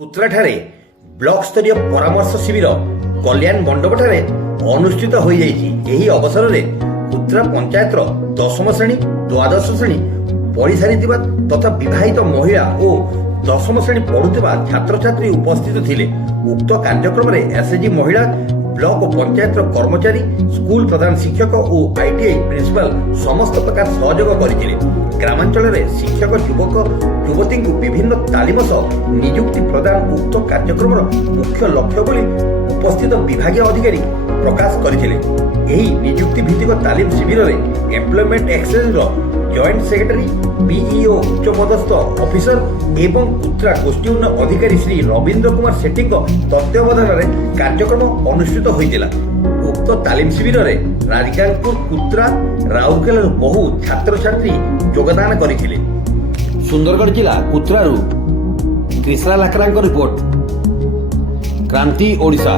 କୁତ୍ରାଠାରେ block ସ୍ତରୀୟ ପରାମର୍ଶ ଶିବିର କଲ୍ୟାଣ ମଣ୍ଡପଠାରେ ଅନୁଷ୍ଠିତ ହୋଇଯାଇଛି। ଏହି ଅବସରରେ କୁତ୍ରା ପଞ୍ଚାୟତର 10ମ ଶ୍ରେଣୀ, ଦ୍ୱାଦଶ ଶ୍ରେଣୀ ପଢ଼ି ସାରିଥିବା ତଥା ବିବାହିତ ମହିଳା ଓ 10ମ ଶ୍ରେଣୀ ପଢୁଥିବା ଛାତ୍ରଛାତ୍ରୀ ଉପସ୍ଥିତ ଥିଲେ। ଉକ୍ତ କାର୍ଯ୍ୟକ୍ରମରେ ଏସଏଚଜି ମହିଳା, ବ୍ଲକ ଓ ପଞ୍ଚାୟତର କର୍ମଚାରୀ, ସ୍କୁଲ ପ୍ରଧାନ ଶିକ୍ଷକ ଓ ଆଇଟିଆଇ ପ୍ରିନ୍ସିପାଲ ସମସ୍ତ ପ୍ରକାର ସହଯୋଗ କରିଥିଲେ। ଗ୍ରାମାଞ୍ଚଳରେ ଶିକ୍ଷକ ଯୁବକ ଯୁବତୀଙ୍କୁ ବିଭିନ୍ନ ତାଲିମ ସହ ନିଯୁକ୍ତି ପ୍ରଦାନ ଉକ୍ତ କାର୍ଯ୍ୟକ୍ରମର ମୁଖ୍ୟ ଲକ୍ଷ୍ୟ ବୋଲି ଉପସ୍ଥିତ ବିଭାଗୀୟ ଅଧିକାରୀ ପ୍ରକାଶ କରିଥିଲେ। ଏହି ନିଯୁକ୍ତି ଭିତ୍ତିକ ତାଲିମ ଶିବିରରେ ଏମ୍ପ୍ଲୟମେଣ୍ଟ ଏକ୍ସଚେଞ୍ଜର ଜଏଣ୍ଟ ସେକ୍ରେଟାରୀ, ବିଇଓ ଉଚ୍ଚପଦସ୍ଥ ଅଫିସର ଏବଂ କୁତ୍ରା ଗୋଷ୍ଠୀ ଉନ୍ନୟନ ଅଧିକାରୀ ଶ୍ରୀ ରବୀନ୍ଦ୍ର କୁମାର ସେଠୀଙ୍କ ତତ୍ତ୍ୱାବଧାନରେ କାର୍ଯ୍ୟକ୍ରମ ଅନୁଷ୍ଠିତ ହୋଇଥିଲା। ଉକ୍ତ ତାଲିମ ଶିବିରରେ ରାଜଗାଙ୍ଗପୁର, କୁତ୍ରା, ରାଉରକେଲାରୁ ବହୁ ଛାତ୍ରଛାତ୍ରୀ ଯୋଗଦାନ କରିଥିଲେ। ସୁନ୍ଦରଗଡ଼ ଜିଲ୍ଲା କୁତ୍ରାରୁ କ୍ରିଷ୍ଣା ଲାକ୍ରାଙ୍କ ରିପୋର୍ଟ, କ୍ରାନ୍ତି ଓଡ଼ିଶା।